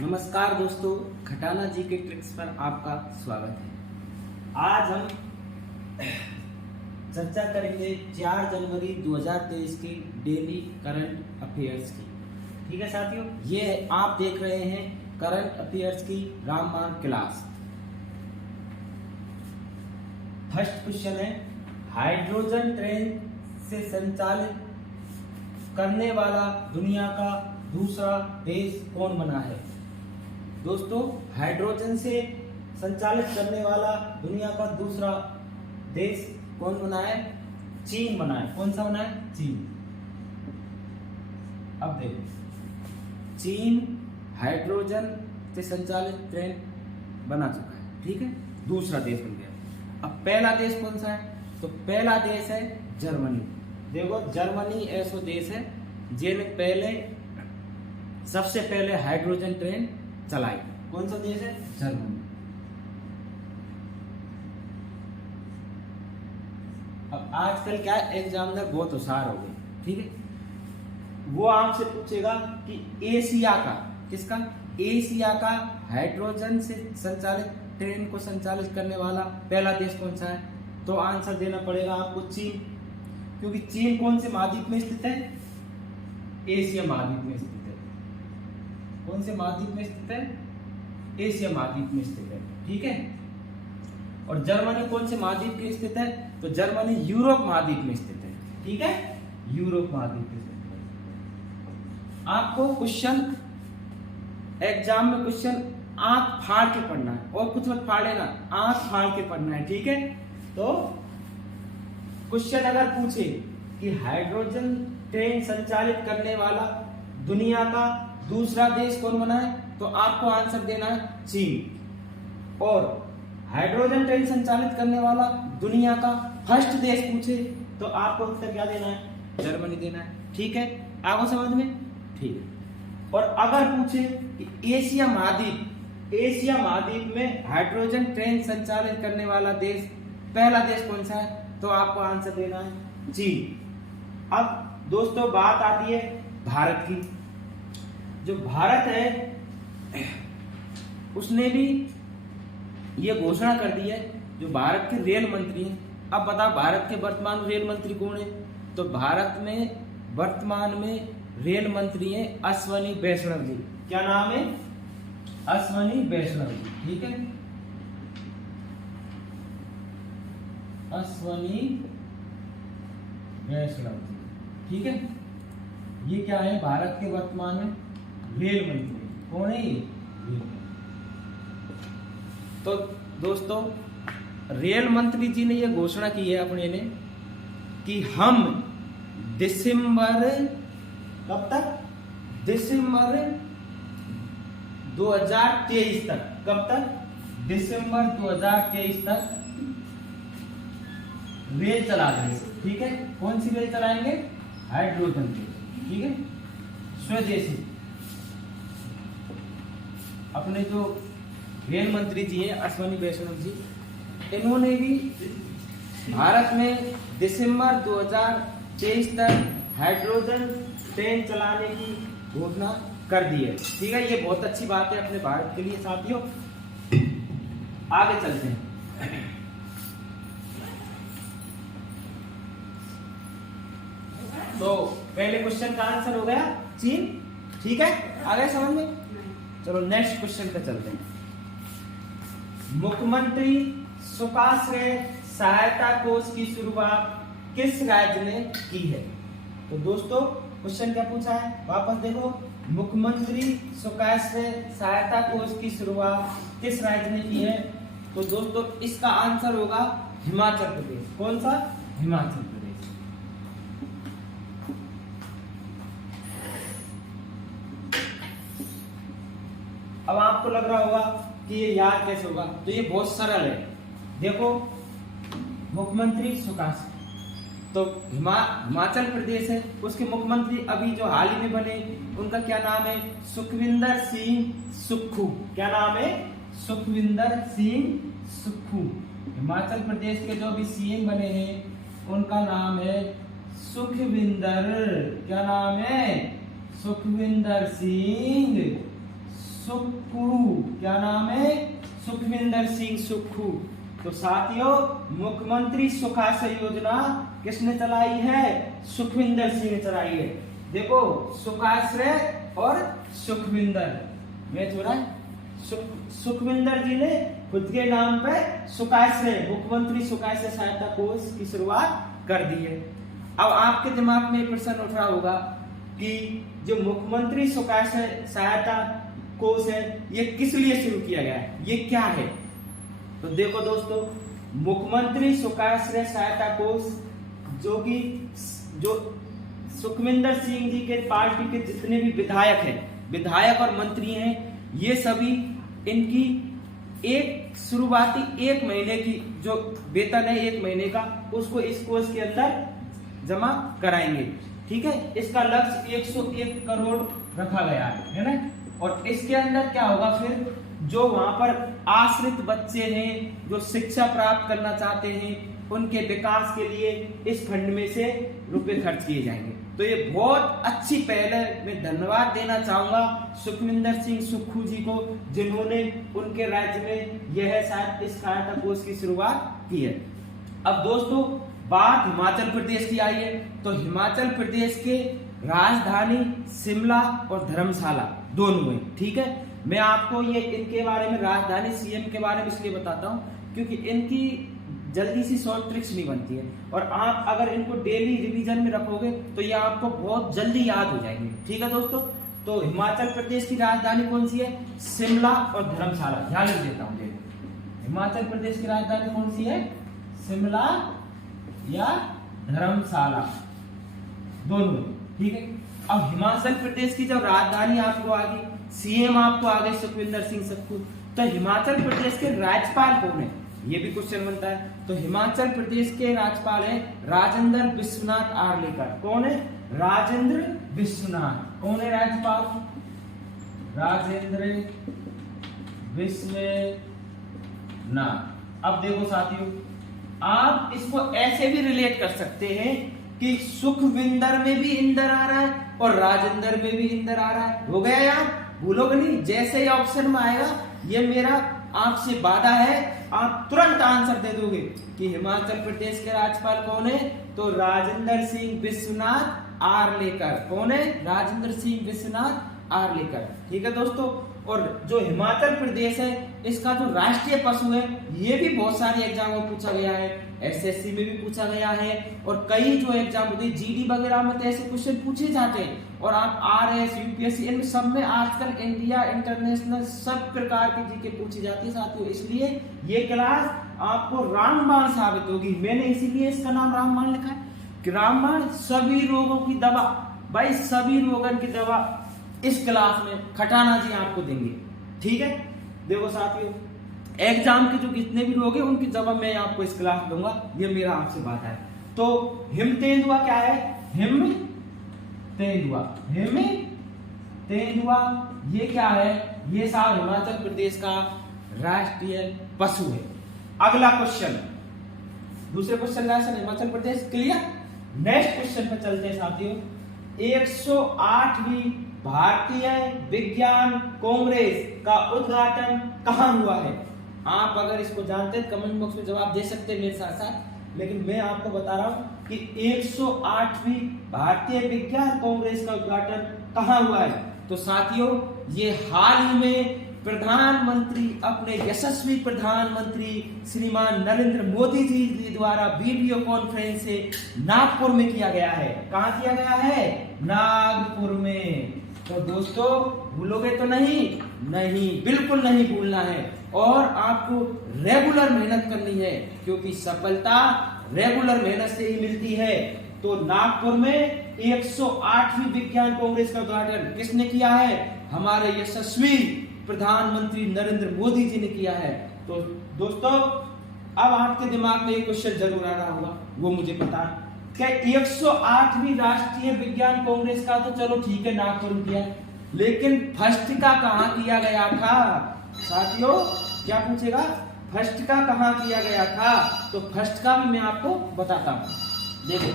नमस्कार दोस्तों, खटाना जी के ट्रिक्स पर आपका स्वागत है। आज हम चर्चा करेंगे 4 जनवरी 2023 की डेली करंट अफेयर्स की। ठीक है साथियों, ये आप देख रहे हैं करंट अफेयर्स की रामबाण क्लास। फर्स्ट क्वेश्चन है, हाइड्रोजन ट्रेन से संचालित करने वाला दुनिया का दूसरा देश कौन बना है? दोस्तों, हाइड्रोजन से संचालित करने वाला दुनिया का दूसरा देश कौन बना है? चीन बना है। कौन सा बना है? चीन। अब देखो, चीन हाइड्रोजन से संचालित ट्रेन बना चुका है। ठीक है, दूसरा देश बन गया। अब पहला देश कौन सा है? तो पहला देश है जर्मनी। देखो, जर्मनी ऐसा देश है जिन्हें सबसे पहले हाइड्रोजन ट्रेन चलाई। कौन सा देश है? जर्मनी। अब आजकल क्या एग्जामिनर बहुत होशियार हो गए। ठीक है, वो आपसे पूछेगा कि एशिया का, किसका? एशिया का हाइड्रोजन से संचालित ट्रेन को संचालित करने वाला पहला देश कौन सा है? तो आंसर देना पड़ेगा आपको चीन, क्योंकि चीन कौन से महाद्वीप में स्थित है? एशिया महाद्वीप में स्थित है। कौन से महाद्वीप में स्थित है? एशिया महाद्वीप में स्थित है। ठीक है, और जर्मनी कौन से महाद्वीप में स्थित है? तो जर्मनी यूरोप महाद्वीप में स्थित है। ठीक है, यूरोप महाद्वीप में स्थित है। आपको क्वेश्चन एग्जाम में क्वेश्चन आंख फाड़ के पढ़ना है, और कुछ मत फाड़ लेना, आंख फाड़ के पढ़ना है। ठीक है, तो क्वेश्चन अगर पूछे कि हाइड्रोजन ट्रेन संचालित करने वाला दुनिया का दूसरा देश कौन बना है, तो आपको आंसर देना है चीन। और हाइड्रोजन ट्रेन संचालित करने वाला दुनिया का फर्स्ट देश पूछे तो आपको उत्तर क्या देना है? जर्मनी देना है। ठीक है, आपको समझ में? ठीक है। और अगर पूछे कि एशिया महाद्वीप में हाइड्रोजन ट्रेन संचालित करने वाला देश, पहला देश कौन सा है, तो आपको आंसर देना है चीन। अब दोस्तों, बात आती है भारत की। जो भारत है उसने भी ये घोषणा कर दी है, जो भारत के रेल मंत्री हैं। अब बताओ, भारत के वर्तमान रेल मंत्री कौन है? तो भारत में वर्तमान में रेल मंत्री हैं अश्वनी वैष्णव जी। क्या नाम है? अश्वनी वैष्णव जी। ठीक है, अश्वनी वैष्णव जी। ठीक है, ये क्या है? भारत के वर्तमान में रेल मंत्री। कौन है ये? रेल मंत्री। तो दोस्तों, रेल मंत्री जी ने ये घोषणा की है अपने ने कि हम दिसंबर, कब तक? दिसंबर 2023 तक। कब तक? दिसंबर 2023 तक रेल चला देंगे। ठीक है, कौन सी रेल चलाएंगे? Hydrogen rail. ठीक है, स्वदेशी। अपने जो रेल मंत्री जी हैं अश्वनी वैष्णव जी, इन्होंने भी भारत में दिसंबर 2023 तक हाइड्रोजन ट्रेन चलाने की घोषणा कर दी है। ठीक है, ये बहुत अच्छी बात है अपने भारत के लिए साथियों। आगे चलते हैं। तो पहले क्वेश्चन का आंसर हो गया चीन। ठीक है, आ गया समझ में? चलो नेक्स्ट क्वेश्चन पे चलते हैं। मुख्यमंत्री सुखाश्रय सहायता कोष की शुरुआत किस राज्य ने की है? तो दोस्तों, क्वेश्चन क्या पूछा है? वापस देखो, मुख्यमंत्री सुखाश्रय सहायता कोष की शुरुआत किस राज्य ने की है? तो दोस्तों, इसका आंसर होगा हिमाचल प्रदेश। कौन सा? हिमाचल प्रदेश। अब आपको लग रहा होगा कि ये याद कैसे होगा, तो ये बहुत सरल है। देखो, मुख्यमंत्री सुखाश्रय, तो हिमाचल प्रदेश है, उसके मुख्यमंत्री अभी जो हाल ही में बने, उनका क्या नाम है? सुखविंदर सिंह सुक्खू। क्या नाम है? सुखविंदर सिंह सुक्खू। हिमाचल प्रदेश के जो भी सीएम बने हैं उनका नाम है सुखविंदर। क्या नाम है? सुखविंदर सिंह सुक्खू, क्या नाम है? सुखविंदर सिंह सुक्खू। तो साथियों, मुख्यमंत्री सुखाश्रय योजना किसने चलाई है? सुखविंदर सिंह ने चलाई है। देखो, सुखाश्रय और सुखविंदर मैच हो रहा है। सुखविंदर जी ने खुद के नाम पे सुखाश्रय, मुख्यमंत्री सुखाश्रय सहायता कोष की शुरुआत कर दी है। अब आपके दिमाग में प्रश्न उठ रहा होगा कि जो मुख्यमंत्री सुखाश्रय सहायता कोष है, ये किस लिए शुरू किया गया है, ये क्या है? तो देखो दोस्तों, मुख्यमंत्री सुखाश्रय सहायता कोष जो सुखविंदर सिंह जी के पार्टी के जितने भी विधायक और मंत्री हैं, ये सभी इनकी एक शुरुआती 1 महीने की जो वेतन है 1 महीने का, उसको इस कोष के अंदर जमा कराएंगे। ठीक है, इसका लक्ष्य 101 करोड़ रखा गया है ना। और इसके अंदर क्या होगा, फिर जो वहां पर आश्रित बच्चे हैं, जो शिक्षा प्राप्त करना चाहते हैं, उनके विकास के लिए इस फंड में से रुपए खर्च किए जाएंगे। तो ये बहुत अच्छी पहल है। मैं धन्यवाद देना चाहूंगा सुखविंदर सिंह सुक्खू जी को, जिन्होंने उनके राज्य में यह शायद इस सहायता कोष की शुरुआत की है। अब दोस्तों, बात हिमाचल प्रदेश की आई है। तो हिमाचल प्रदेश के राजधानी शिमला और धर्मशाला दोनों में, ठीक है। मैं आपको ये इनके बारे में, राजधानी सीएम के बारे में इसलिए बताता हूँ क्योंकि इनकी जल्दी सी शॉर्ट ट्रिक्स नहीं बनती है, और आप अगर इनको डेली रिवीजन में रखोगे तो ये आपको बहुत जल्दी याद हो जाएंगे। ठीक है दोस्तों, तो हिमाचल प्रदेश की राजधानी कौन सी है? शिमला और धर्मशाला। ध्यान रख देता हूँ, देखो हिमाचल प्रदेश की राजधानी कौन सी है? शिमला या धर्मशाला, दोनों। ठीक है, अब हिमाचल प्रदेश की जब राजधानी आपको आ गई, सीएम आपको आ गए सुखविंदर सिंह सुक्खू, तो हिमाचल प्रदेश के राज्यपाल कौन है, ये भी क्वेश्चन बनता है। तो हिमाचल प्रदेश के राज्यपाल है राजेंद्र विश्वनाथ आर्लेकर। कौन है? राजेंद्र विश्वनाथ। कौन है राज्यपाल? राजेंद्र विश्वनाथ। अब देखो साथियों, आप इसको ऐसे भी रिलेट कर सकते हैं कि सुखविंदर में भी इंदर आ रहा है और राजेंद्र में भी इंदर आ रहा है। हो गया यार, भूलोगे नहीं। जैसे ही ऑप्शन में आएगा, ये मेरा आपसे वादा है, आप तुरंत आंसर दे दोगे कि हिमाचल प्रदेश के राज्यपाल कौन है? तो राजेंद्र सिंह विश्वनाथ आर्लेकर। कौन है? राजेंद्र सिंह विश्वनाथ आर्लेकर। ठीक है दोस्तों, और जो हिमाचल प्रदेश है, इसका जो राष्ट्रीय पशु है, ये भी बहुत सारे एग्जाम में पूछा गया है, एसएससी में भी पूछा गया है, और कई जो एग्जाम होते हैं जीडी वगैरह में तो ऐसे क्वेश्चन पूछे जाते हैं। और आप आरएस, यूपीएससी, इन सब में आजकल इंडिया इंटरनेशनल सब प्रकार की जीके पूछी जाती है साथियों। इसलिए ये क्लास आपको रामबाण साबित होगी। मैंने इसीलिए इसका नाम रामबाण लिखा है कि रामबाण सभी रोगों की दवा, भाई सभी रोगों की दवा इस क्लास में खटाना जी आपको देंगे। ठीक है, देखो साथियों, एग्जाम के जो जितने भी रोग हैं उनकी जवाब मैं आपको इस क्लास में दूंगा, ये मेरा आपसे बात है। तो हिम तेंदुआ क्या है? हिम तेंदुआ, हिम तेंदुआ ये क्या है? ये साहब हिमाचल प्रदेश का राष्ट्रीय पशु है। अगला क्वेश्चन, दूसरे क्वेश्चन का Himachal Pradesh clear. Next question पे चलते हैं साथियों। 108वीं भारतीय विज्ञान कांग्रेस का उद्घाटन कहाँ हुआ है? आप अगर इसको जानते हैं कमेंट बॉक्स में जवाब दे सकते हैं मेरे साथ साथ, लेकिन मैं आपको बता रहा हूं कि 108वीं भारतीय विज्ञान कांग्रेस का उद्घाटन कहाँ हुआ है। तो साथियों, ये हाल ही में प्रधानमंत्री, अपने यशस्वी प्रधानमंत्री श्रीमान नरेंद्र मोदी जी द्वारा वीडियो कॉन्फ्रेंस से नागपुर में किया गया है। कहाँ किया गया है? नागपुर में। तो दोस्तों, भूलोगे तो नहीं, बिल्कुल नहीं भूलना है, और आपको रेगुलर मेहनत करनी है, क्योंकि सफलता रेगुलर मेहनत से ही मिलती है। तो नागपुर में 108वीं विज्ञान कांग्रेस का उद्घाटन किसने किया है? हमारे यशस्वी प्रधानमंत्री नरेंद्र मोदी जी ने किया है। तो दोस्तों, अब आपके दिमाग में एक क्वेश्चन जरूर आ रहा होगा, वो मुझे पता है। क्या 108वीं राष्ट्रीय विज्ञान कांग्रेस का तो चलो ठीक है नागपुर में किया, लेकिन फर्स्ट का कहाँ किया गया था? साथियों, क्या पूछेगा? फर्स्ट का कहाँ किया गया था? तो फर्स्ट का भी मैं आपको बताता हूँ। देखो,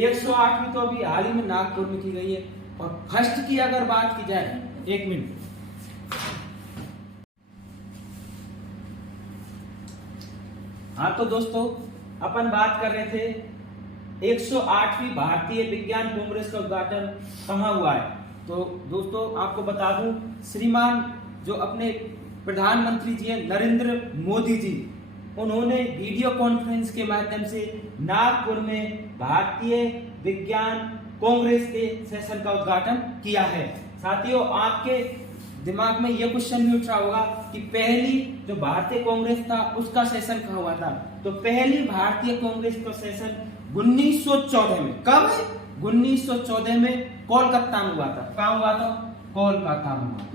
108वीं तो अभी हाल ही में नागपुर में की गई है, और फर्स्ट की अगर बात की जाए, एक मिनट, हाँ तो दोस्तों अपन बात कर रहे थे 108वीं भारतीय विज्ञान कांग्रेस का उद्घाटन कहाँ हुआ है। तो दोस्तों आपको बता दूं, श्रीमान जो अपने प्रधानमंत्री जी हैं नरेंद्र मोदी जी, उन्होंने वीडियो कॉन्फ्रेंस के माध्यम से नागपुर में भारतीय विज्ञान कांग्रेस के सेशन का उद्घाटन किया है। साथियों आपके दिमाग में यह क्वेश्चन भी उठ रहा होगा कि पहली जो भारतीय कांग्रेस था उसका सेशन कहाँ हुआ था। तो पहली भारतीय कांग्रेस का सेशन 1914 में, कब? 1914 में कोलकाता में हुआ था। कहाँ हुआ था? कोलकाता में हुआ था।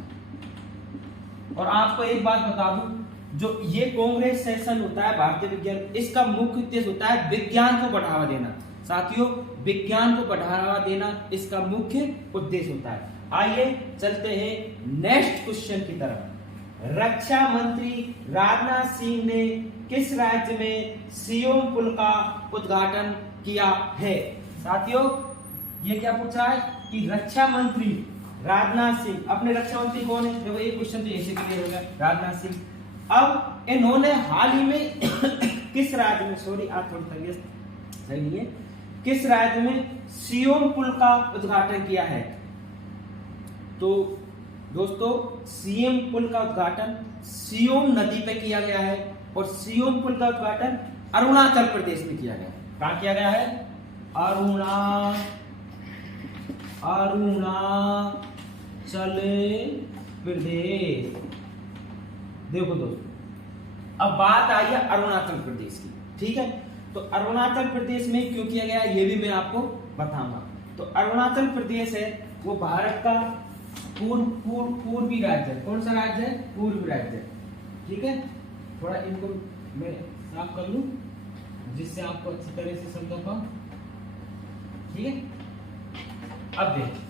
और आपको एक बात बता दूं, जो ये कांग्रेस सेशन होता है भारतीय विज्ञान, इसका मुख्य उद्देश्य होता है विज्ञान को बढ़ावा देना। साथियों विज्ञान को बढ़ावा देना इसका मुख्य उद्देश्य होता है। आइए चलते हैं नेक्स्ट क्वेश्चन की तरफ। रक्षा मंत्री राजनाथ सिंह ने किस राज्य में सियोम पुल का उद्घाटन किया है? साथियों ये क्या पूछा है कि रक्षा मंत्री राजनाथ सिंह, अपने रक्षा मंत्री कौन है? देखो ये क्वेश्चन तो ऐसे क्लियर हो गया, राजनाथ सिंह। अब इन्होंने हाल ही में किस राज्य में, सॉरी आज थोड़ी तबीयत सही नहीं है, किस राज्य में सियोम पुल का उद्घाटन किया है? तो दोस्तों सियोम पुल का उद्घाटन सियोम नदी पे किया गया है और सियोम पुल का उद्घाटन अरुणाचल प्रदेश में किया गया है। कहां किया गया है? अरुणाचल प्रदेश। देखो दोस्तों अब बात आई है अरुणाचल प्रदेश की, ठीक है। तो अरुणाचल प्रदेश में क्यों किया गया ये भी मैं आपको बताऊंगा। तो अरुणाचल प्रदेश है वो भारत का पूर्वी राज्य है। कौन सा राज्य है? पूर्वी राज्य, ठीक है। थोड़ा इनको मैं साफ कर लूं जिससे आपको अच्छी तरह से समझ पाऊं, ठीक है। अब देखिए,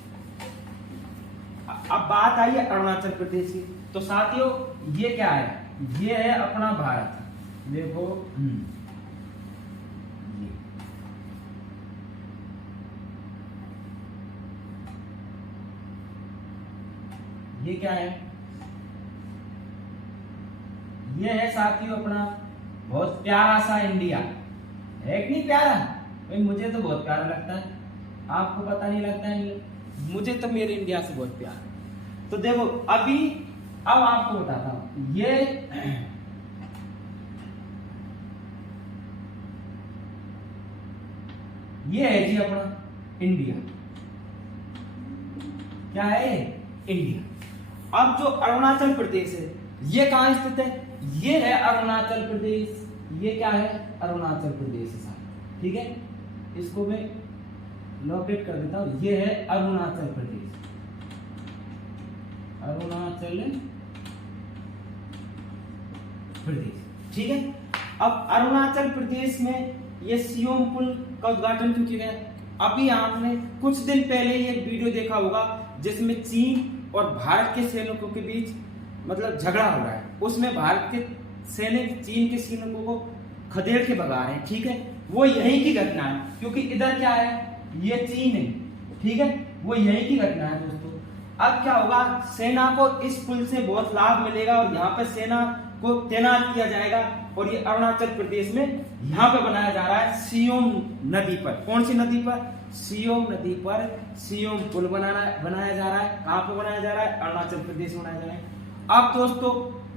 अब बात आई है अरुणाचल प्रदेश की। तो साथियों ये क्या है? ये है अपना भारत। देखो ये क्या है? ये है साथियों अपना बहुत प्यारा सा इंडिया है कि नहीं प्यारा? भाई मुझे तो बहुत प्यारा लगता है, आपको पता नहीं लगता है? मुझे तो मेरे इंडिया से बहुत प्यार है। तो देखो अब आपको बताता हूं, ये है जी अपना इंडिया। क्या है? इंडिया। अब जो अरुणाचल प्रदेश है ये कहां स्थित है? ये है अरुणाचल प्रदेश। ये क्या है? अरुणाचल प्रदेश है, ठीक है। इसको मैं लोकेट कर देता हूं। ये है अरुणाचल प्रदेश, अरुणाचल प्रदेश, ठीक है। अब अरुणाचल प्रदेश में ये सियोम पुल का उद्घाटन क्यों किया गया? अभी आपने कुछ दिन पहले ये वीडियो देखा होगा जिसमें चीन और भारत के सैनिकों के बीच मतलब झगड़ा हो रहा है। उसमें भारत के सैनिक चीन के सैनिकों को खदेड़ के भगा रहे हैं, ठीक है। वो यही की घटना है, क्योंकि इधर क्या है? ये चीन है, ठीक है। वो यही की घटना है दोस्तों। अब क्या होगा? सेना को इस पुल से बहुत लाभ मिलेगा और यहाँ पे सेना को तैनात किया जाएगा। और ये अरुणाचल प्रदेश में यहाँ पे बनाया जा रहा है सियोम नदी पर। कौन सी नदी पर? सियोम नदी पर सियोम पुल बनाया जा रहा है। कहां पे बनाया जा रहा है? अरुणाचल प्रदेश में बनाया जा रहा है। अब दोस्तों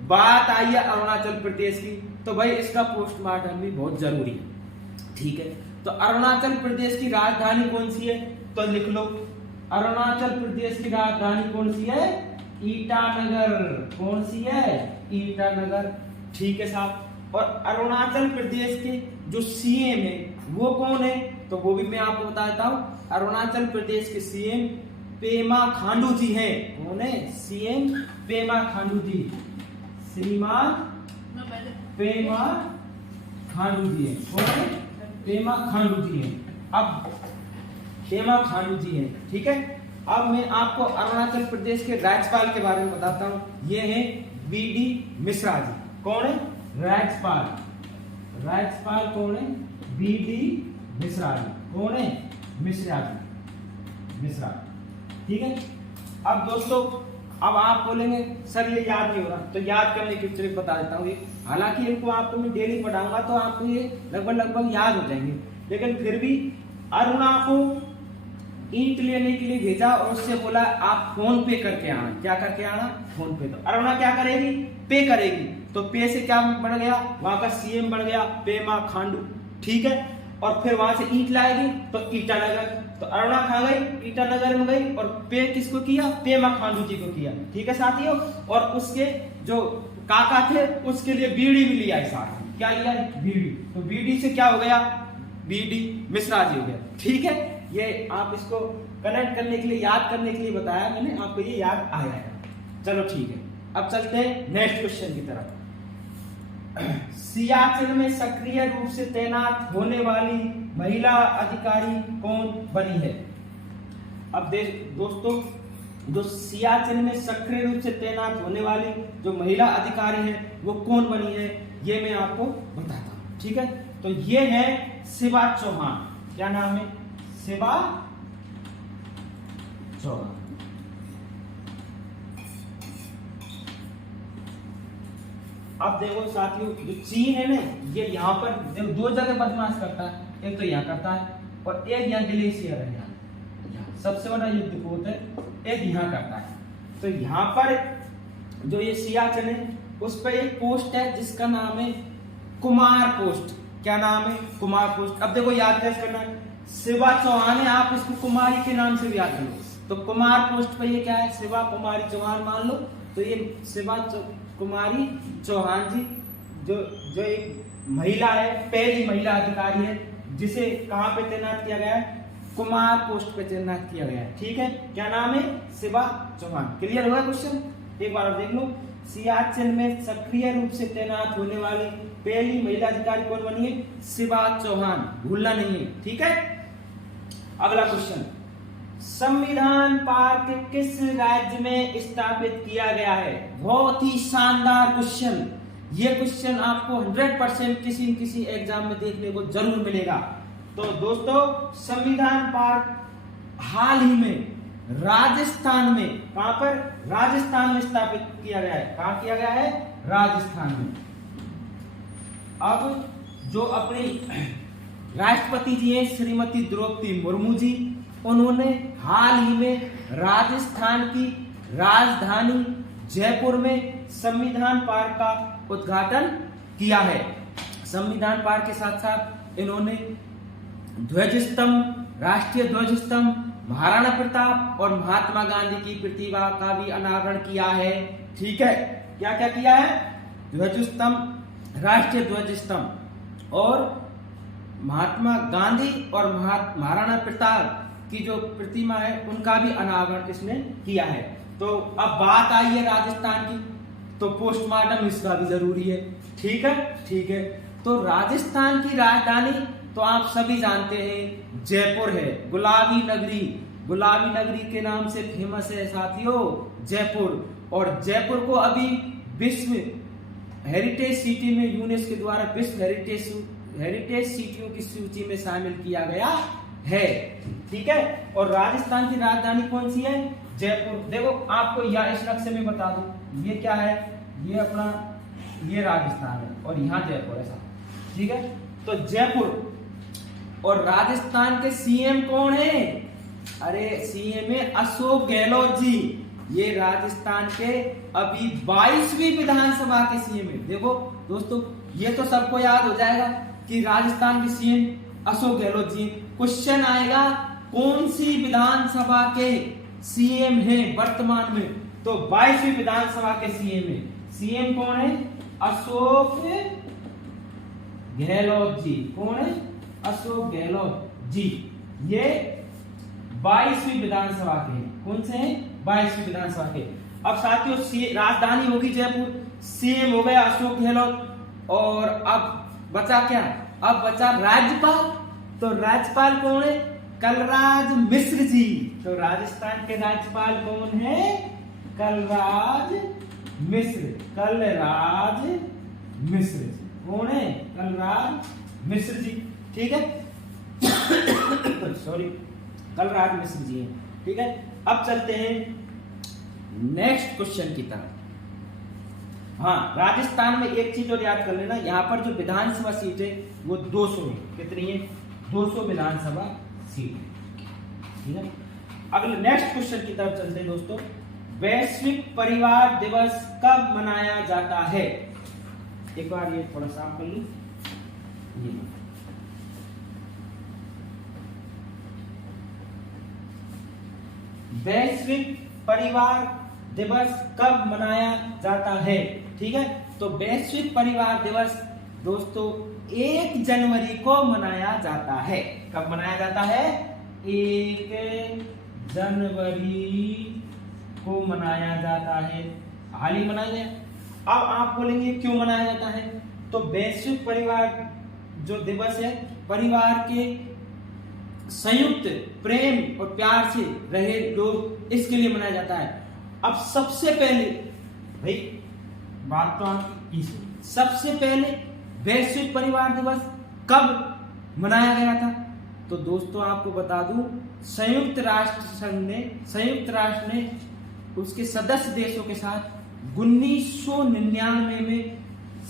बात आई है अरुणाचल प्रदेश की, तो भाई इसका पोस्टमार्टम भी बहुत जरूरी है, ठीक है। तो अरुणाचल प्रदेश की राजधानी कौन सी है? तो लिख लो, अरुणाचल प्रदेश की राजधानी कौन सी है? ईटानगर। कौन सी है? ईटानगर, ठीक है साहब। और अरुणाचल प्रदेश के जो सीएम है वो कौन है? तो वो भी मैं आपको बताता हूं। अरुणाचल प्रदेश के सीएम पेमा खांडू जी हैं। कौन है? सीएम पेमा खांडू जी, श्रीमान पेमा खांडू जी हैं। कौन है? पेमा खांडू जी हैं। अब पेमा खांडू जी हैं, ठीक है। अब मैं आपको अरुणाचल प्रदेश के राज्यपाल के बारे में बताता हूं। ये हैं बीडी मिश्रा जी। कौन है? राज्यपाल कौन है? बीडी मिश्रा जी। कौन है? मिश्रा जी, मिश्रा, ठीक है। अब दोस्तों अब आप बोलेंगे सर ये याद नहीं हो रहा, तो याद करने की ट्रिक बता देता हूँ। हालांकि इनको आपको मैं डेली पढ़ाऊंगा तो आपको ये लगभग याद हो जाएंगे, लेकिन फिर भी अरुणा को ईंट लेने के लिए भेजा और उससे बोला आप फोन पे करके आना। क्या करके आना? फोन पे। तो अरुणा क्या करेगी? पे करेगी। तो पे से क्या बढ़ गया? वहां का सीएम बढ़ गया, पेमा खांडू, ठीक है। और फिर वहां से ईंट लाएगी तो ईटानगर। तो अरुणा कहाँ गई? ईटानगर में गई। और पे किसको किया? पेमा खांडू जी को किया, ठीक है साथियों। और उसके जो काका थे उसके लिए बीड़ी भी लिया है साथ में। क्या लिया? बीड़ी। तो बीड़ी से क्या हो गया? बीडी मिश्रा जी हो गया, ठीक है। ये आप इसको कनेक्ट करने के लिए, याद करने के लिए बताया मैंने, आपको ये याद आ जाएगा। चलो ठीक है, अब चलते हैं नेक्स्ट क्वेश्चन की तरफ। सियाचिन में सक्रिय रूप से तैनात होने वाली महिला अधिकारी कौन बनी है? अब दोस्तों, जो सियाचिन में सक्रिय रूप से तैनात होने वाली जो महिला अधिकारी है वो कौन बनी है, ये मैं आपको बताता हूं, ठीक है। तो ये है शिवा चौहान। क्या नाम है? शिवा चौहान। अब देखो साथियों, जो चीन है ना, ये यहाँ पर देखो दो जगह बदमाश करता है। एक तो यहाँ करता है और एक यहाँ ग्लेशियर है, यहाँ सबसे बड़ा युद्ध पोत है, एक यहाँ करता है। तो यहाँ पर जो ये सियाचिन है उस पर एक पोस्ट है जिसका नाम है कुमार पोस्ट। क्या नाम है? कुमार पोस्ट। अब देखो याद कैसे करना है, शिवा चौहान है, आप इसको कुमारी के नाम से भी याद करो। तो कुमार पोस्ट पर ये क्या है? शिवा कुमारी चौहान मान लो। तो ये शिवा कुमारी चौहान जी जो एक महिला है, पहली महिला अधिकारी है, जिसे कहां पे तैनात किया गया है? कुमार पोस्ट पे तैनात किया गया है, ठीक है। क्या नाम है? शिवा चौहान। क्लियर हुआ क्वेश्चन? एक बार देख लो, सियाचिन में सक्रिय रूप से तैनात होने वाली पहली महिला अधिकारी कौन बनी है? शिवा चौहान, भूलना नहीं है, ठीक है। अगला क्वेश्चन, संविधान पार्क किस राज्य में स्थापित किया गया है? बहुत ही शानदार क्वेश्चन। ये क्वेश्चन आपको 100% किसी न किसी एग्जाम में देखने को जरूर मिलेगा। तो दोस्तों, संविधान पार्क हाल ही में राजस्थान में, कहां पर? राजस्थान में स्थापित किया गया है। कहां किया गया है? राजस्थान में। अब जो अपनी राष्ट्रपति जी हैं श्रीमती द्रौपदी मुर्मू जी, उन्होंने हाल ही में राजस्थान की राजधानी जयपुर में संविधान पार्क का उद्घाटन किया है। संविधान पार्क के साथ साथ इन्होंने ध्वज स्तंभ, राष्ट्रीय ध्वज स्तंभ, महाराणा प्रताप और महात्मा गांधी की प्रतिमा का भी अनावरण किया है, ठीक है। क्या क्या किया है? ध्वज स्तंभ, राष्ट्रीय ध्वज स्तंभ और महात्मा गांधी और महाराणा प्रताप की जो प्रतिमा है उनका भी अनावरण इसने किया है। तो अब बात आई है राजस्थान की, तो पोस्टमार्टम इसका भी जरूरी है, ठीक है, ठीक है। तो राजस्थान की राजधानी तो आप सभी जानते हैं जयपुर है, गुलाबी नगरी, गुलाबी नगरी के नाम से फेमस है साथियों जयपुर। और जयपुर को अभी विश्व हेरिटेज सिटी में यूनेस्को द्वारा विश्व हेरिटेज सिटियों की सूची में शामिल किया गया है, ठीक है। और राजस्थान की राजधानी कौन सी है? जयपुर। देखो आपको या इस नक्शे में बता दूं, ये क्या है? ये अपना ये राजस्थान है और यहाँ जयपुर है, ठीक है। तो जयपुर और राजस्थान के सीएम कौन है? अरे सीएम है अशोक गहलोत जी। ये राजस्थान के अभी 22वीं विधानसभा के सीएम है। देखो दोस्तों, ये तो सबको याद हो जाएगा कि राजस्थान के सीएम अशोक गहलोत जी। क्वेश्चन आएगा कौन सी विधानसभा के सीएम हैं वर्तमान में? तो 22वीं विधानसभा के सीएम है। सीएम कौन है? अशोक गहलोत जी। कौन है? अशोक गहलोत जी। ये 22वीं विधानसभा के हैं। कौन से हैं? 22वीं विधानसभा के। अब साथियों, राजधानी होगी जयपुर, सीएम हो गया अशोक गहलोत, और अब बचा क्या? अब बचा राज्यपाल। तो राज्यपाल कौन है? कलराज मिश्र जी। तो राजस्थान के राज्यपाल कौन है? कलराज मिश्र। कलराज मिश्र कौन है? कलराज मिश्र जी, ठीक है। सॉरी, कलराज मिश्र जी है, ठीक है। अब चलते हैं नेक्स्ट क्वेश्चन की तरफ। हाँ, राजस्थान में एक चीज और याद कर लेना, यहाँ पर जो विधानसभा सीट है वो 200 है। कितनी है? 200 विधानसभा सीट है। ठीक है, अगले नेक्स्ट क्वेश्चन की तरफ चलते हैं दोस्तों। वैश्विक परिवार दिवस कब मनाया जाता है? एक बार ये थोड़ा साफ कर लूं। वैश्विक परिवार दिवस कब मनाया जाता है? ठीक है, तो वैश्विक परिवार दिवस दोस्तों 1 जनवरी को मनाया जाता है। कब मनाया जाता है? 1 जनवरी को मनाया जाता है। हाल ही मनाया गया। अब आप बोलेंगे क्यों मनाया जाता है? तो वैश्विक परिवार जो दिवस है, परिवार के संयुक्त प्रेम और प्यार से रहे लोग, इसके लिए मनाया जाता है। अब सबसे पहले भाई बात तो आपकी, सबसे पहले वैश्विक परिवार दिवस कब मनाया गया था? तो दोस्तों आपको बता दूं, संयुक्त राष्ट्र ने उसके सदस्य देशों के साथ 1999 में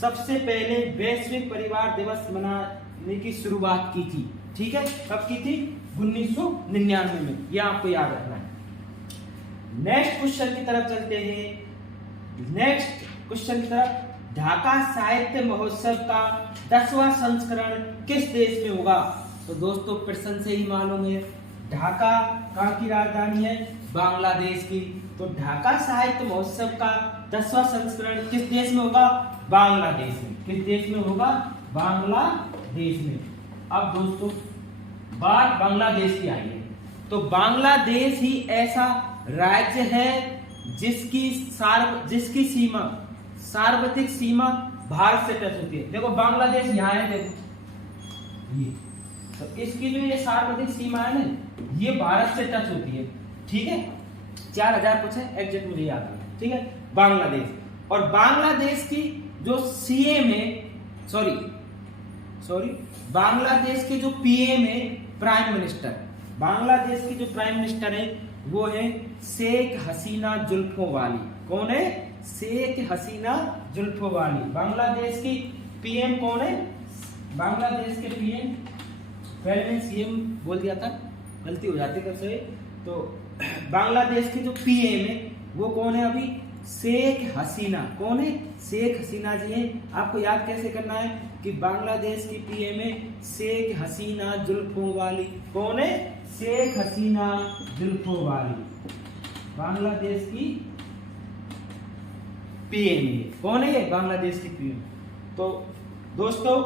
सबसे पहले वैश्विक परिवार दिवस मनाने की शुरुआत की थी। ठीक है, कब की थी? 1999 में। यह आपको याद रखना है। नेक्स्ट क्वेश्चन की तरफ चलते हैं। नेक्स्ट क्वेश्चन की तरफ, ढाका साहित्य महोत्सव का 10वां संस्करण किस देश में होगा? तो दोस्तों प्रश्न से ही मालूम है, ढाका कहाँ की राजधानी है? बांग्लादेश की। तो ढाका साहित्य महोत्सव का 10वां संस्करण किस देश में होगा? बांग्लादेश में। किस देश में होगा? बांग्लादेश में। अब दोस्तों बात बांग्लादेश की आई है, तो बांग्लादेश ही ऐसा राज्य है जिसकी सीमा, सार्वत्रिक सीमा भारत से टच होती है। देखो बांग्लादेश यहाँ है, देखो ये, तो इसकी जो ये सार्वत्रिक सीमा है ना, ये भारत से टच होती है। ठीक है, 4000 कुछ है, एग्जैक्ट मुझे याद नहीं। ठीक है, बांग्लादेश। और बांग्लादेश की जो सीएम है, सॉरी बांग्लादेश के जो पीएम है, प्राइम मिनिस्टर, बांग्लादेश की जो प्राइम मिनिस्टर है वो है शेख हसीना जुल्फों वाली। कौन है? शेख हसीना जुल्फों वाली। बांग्लादेश की पीएम कौन है? बांग्लादेश के पीएम, पहले सीएम बोल दिया था, गलती हो जाती है कभी। तो बांग्लादेश की जो पीएम है वो कौन है? अभी शेख हसीना। कौन है? शेख हसीना जी हैं। आपको याद कैसे करना है कि बांग्लादेश की पीएम है शेख हसीना जुल्फों वाली। कौन है? शेख हसीना जुल्फों वाली, बांग्लादेश की पीएम है। कौन है ये? बांग्लादेश की पीएम। तो दोस्तों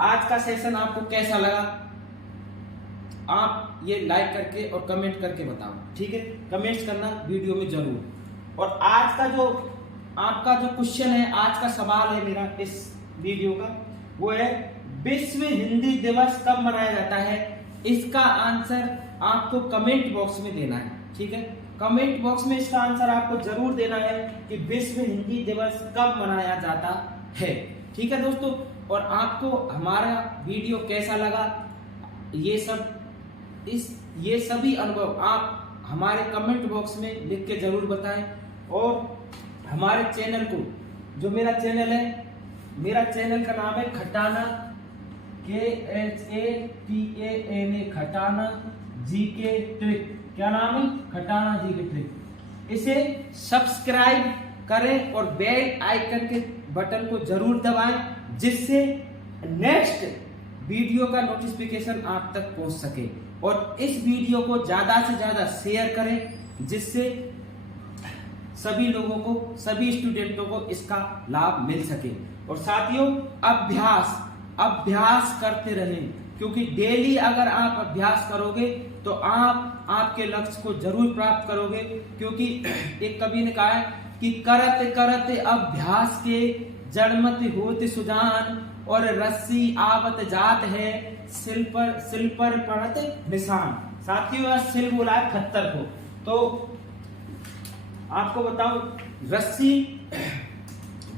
आज का सेशन आपको कैसा लगा? आप ये लाइक करके और कमेंट करके बताओ। ठीक है, कमेंट्स करना वीडियो में जरूर। और आज का जो आपका जो क्वेश्चन है, आज का सवाल है मेरा इस वीडियो का, वो है विश्व हिंदी दिवस कब मनाया जाता है? इसका आंसर आपको कमेंट बॉक्स में देना है। ठीक है, कमेंट बॉक्स में इसका आंसर आपको जरूर देना है कि विश्व हिंदी दिवस कब मनाया जाता है। ठीक है दोस्तों, और आपको हमारा वीडियो कैसा लगा, ये सभी अनुभव आप हमारे कमेंट बॉक्स में लिख के जरूर बताएं। और हमारे चैनल को, जो मेरा चैनल है, मेरा चैनल का नाम है Khatana, KHATANA, Khatana GK trick. क्या नाम है? Khatana GK trick. इसे सब्सक्राइब करें और बेल आइकन के बटन को जरूर दबाएं, जिससे नेक्स्ट वीडियो का नोटिफिकेशन आप तक पहुंच सके। और इस वीडियो को ज्यादा से ज्यादा शेयर करें, जिससे सभी लोगों को, सभी स्टूडेंटों को इसका लाभ मिल सके। और साथियों अभ्यास करते रहें, क्योंकि डेली अगर आप अभ्यास करोगे तो आप आपके लक्ष्य को जरूर प्राप्त करोगे। क्योंकि एक कवि ने कहा है कि करते करते अभ्यास के जड़मत होते सुजान, और रस्सी आवत जात है सिल पर पड़त निशान। साथियों सिल बोला है पत्थर को। तो आपको बताऊं, रस्सी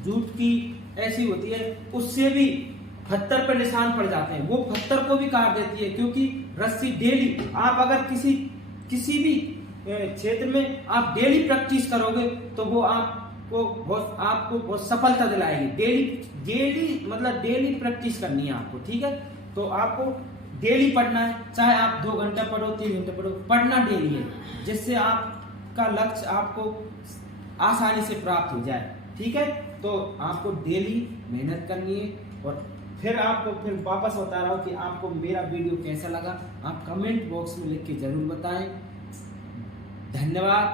जूट की ऐसी होती है, उससे भी पत्थर पर निशान पड़ जाते हैं, वो पत्थर को भी काट देती है। क्योंकि रस्सी डेली आप अगर किसी भी क्षेत्र में आप डेली प्रैक्टिस करोगे तो वो आपको बहुत सफलता दिलाएगी। डेली मतलब डेली प्रैक्टिस करनी है आपको, ठीक है। तो आपको डेली पढ़ना है, चाहे आप 2 घंटा पढ़ो 3 घंटे पढ़ो, पढ़ना डेली है, जिससे आपका लक्ष्य आपको आसानी से प्राप्त हो जाए, ठीक है। तो आपको डेली मेहनत करनी है। और फिर आपको फिर वापस बता रहा हूँ कि आपको मेरा वीडियो कैसा लगा, आप कमेंट बॉक्स में लिख के जरूर बताएं। धन्यवाद,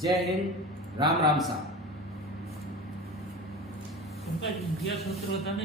जय हिंद, राम राम साहब। उनका सूत्र होता नहीं।